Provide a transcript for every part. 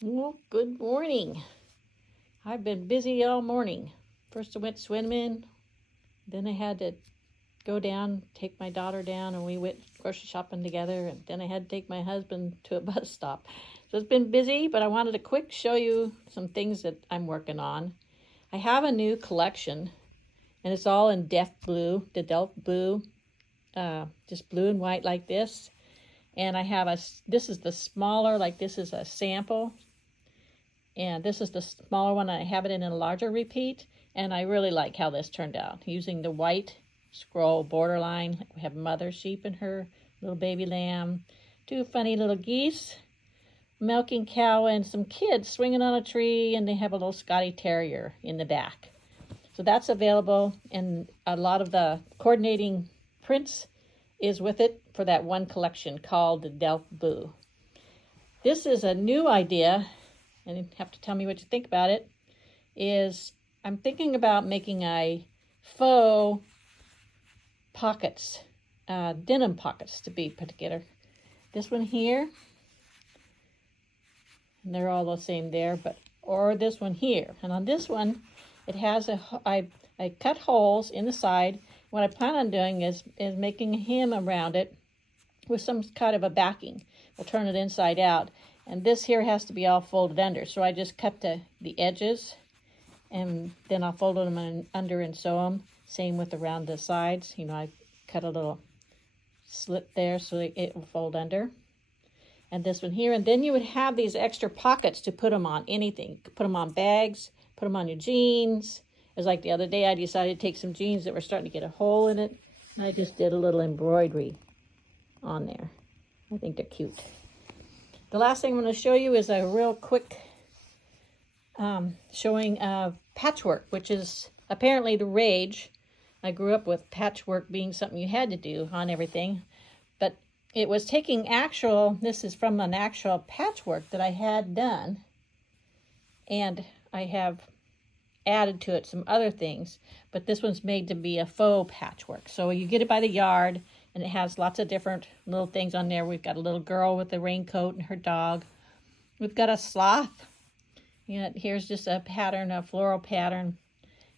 Well, good morning. I've been busy all morning. First I went swimming, then I had to go down, take my daughter down, and we went grocery shopping together, and then I had to take my husband to a bus stop. So it's been busy, but I wanted to quick show you some things that I'm working on. I have a new collection, and it's all in Delft Blue, the Delft Blue, just blue and white like this. And I have this is the smaller, like this is a sample. And this is the smaller one. I have it in a larger repeat. And I really like how this turned out. Using the white scroll borderline. We have mother sheep and her little baby lamb. Two funny little geese. Milking cow and some kids swinging on a tree. And they have a little Scotty Terrier in the back. So that's available. And a lot of the coordinating prints is with it for that one collection called the Delft Blue. This is a new idea, and you have to tell me what you think about it, is I'm thinking about making a faux pockets, denim pockets to be put together. This one here, and they're all the same there, or this one here. And on this one, it has I cut holes in the side. What I plan on doing is making a hem around it with some kind of a backing. We'll turn it inside out. And this here has to be all folded under. So I just cut the edges, and then I'll fold them under and sew them. Same with around the sides. You know, I cut a little slit there so it will fold under. And this one here. And then you would have these extra pockets to put them on anything. You could put them on bags, put them on your jeans. It was like the other day I decided to take some jeans that were starting to get a hole in it. And I just did a little embroidery on there. I think they're cute. The last thing I'm going to show you is a real quick showing of patchwork, which is apparently the rage. I grew up with patchwork being something you had to do on everything. But it was taking this is from an actual patchwork that I had done. And I have added to it some other things, but this one's made to be a faux patchwork. So you get it by the yard, and it has lots of different little things on there. We've got a little girl with a raincoat and her dog. We've got a sloth. Here's just a pattern, a floral pattern,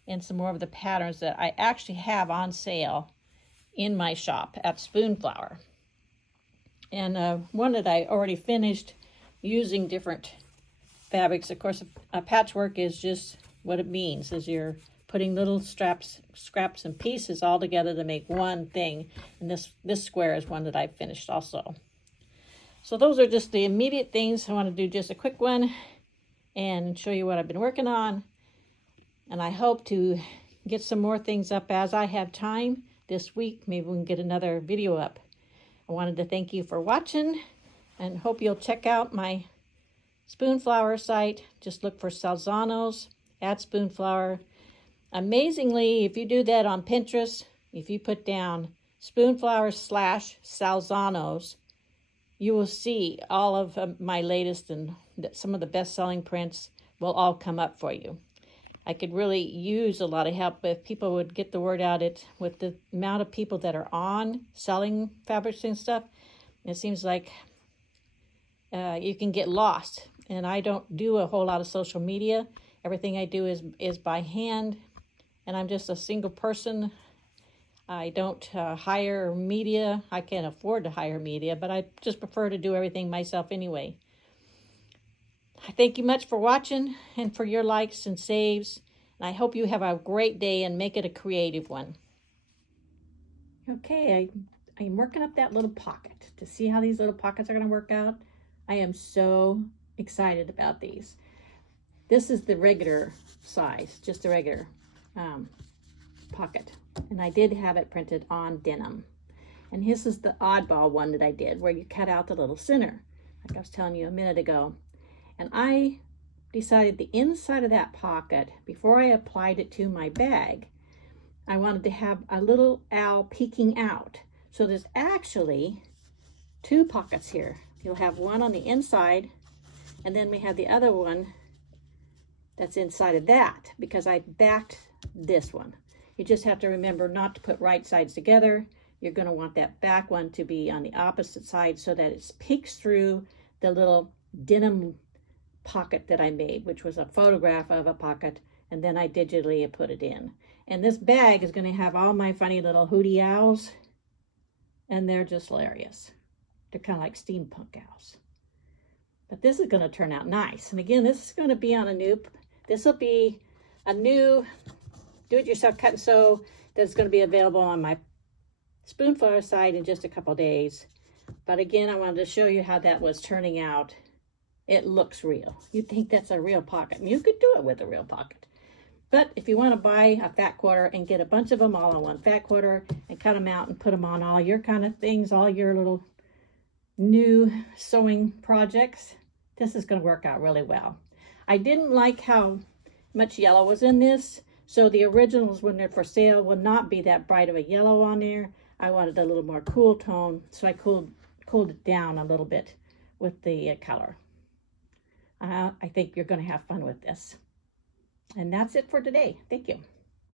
and some more of the patterns that I actually have on sale in my shop at Spoonflower. And one that I already finished using different fabrics. Of course, a patchwork is just what it means is you're putting little scraps and pieces all together to make one thing. And this square is one that I finished also. So those are just the immediate things. I want to do just a quick one and show you what I've been working on. And I hope to get some more things up as I have time this week. Maybe we can get another video up. I wanted to thank you for watching and hope you'll check out my Spoonflower site. Just look for Salzanos at Spoonflower. Amazingly, if you do that on Pinterest, if you put down Spoonflower / Salzanos, you will see all of my latest and some of the best-selling prints will all come up for you. I could really use a lot of help if people would get the word out. With the amount of people that are on selling fabrics and stuff, it seems like you can get lost. And I don't do a whole lot of social media. Everything I do is by hand, and I'm just a single person. I don't hire media. I can't afford to hire media, but I just prefer to do everything myself anyway. I thank you much for watching and for your likes and saves. And I hope you have a great day and make it a creative one. Okay, I'm working up that little pocket to see how these little pockets are going to work out. I am so excited about these. This is the regular size, just a regular pocket. And I did have it printed on denim. And this is the oddball one that I did, where you cut out the little center, like I was telling you a minute ago. And I decided the inside of that pocket, before I applied it to my bag, I wanted to have a little owl peeking out. So there's actually two pockets here. You'll have one on the inside, and then we have the other one that's inside of that, because I backed this one. You just have to remember not to put right sides together. You're going to want that back one to be on the opposite side so that it peeks through the little denim pocket that I made, which was a photograph of a pocket, and then I digitally put it in. And this bag is going to have all my funny little hootie owls, and they're just hilarious. They're kind of like steampunk owls. But this is going to turn out nice. And again, this is going to be on a new, this will be a new do-it-yourself cut and sew that's going to be available on my Spoonflower site in just a couple days. But again, I wanted to show you how that was turning out. It looks real. You think that's a real pocket. And you could do it with a real pocket. But if you want to buy a fat quarter and get a bunch of them all on one fat quarter and cut them out and put them on all your kind of things, all your little new sewing projects, this is going to work out really well. I didn't like how much yellow was in this, so the originals when they're for sale will not be that bright of a yellow on there. I wanted a little more cool tone, so I cooled it down a little bit with the color. I think you're going to have fun with this. And that's it for today. Thank you.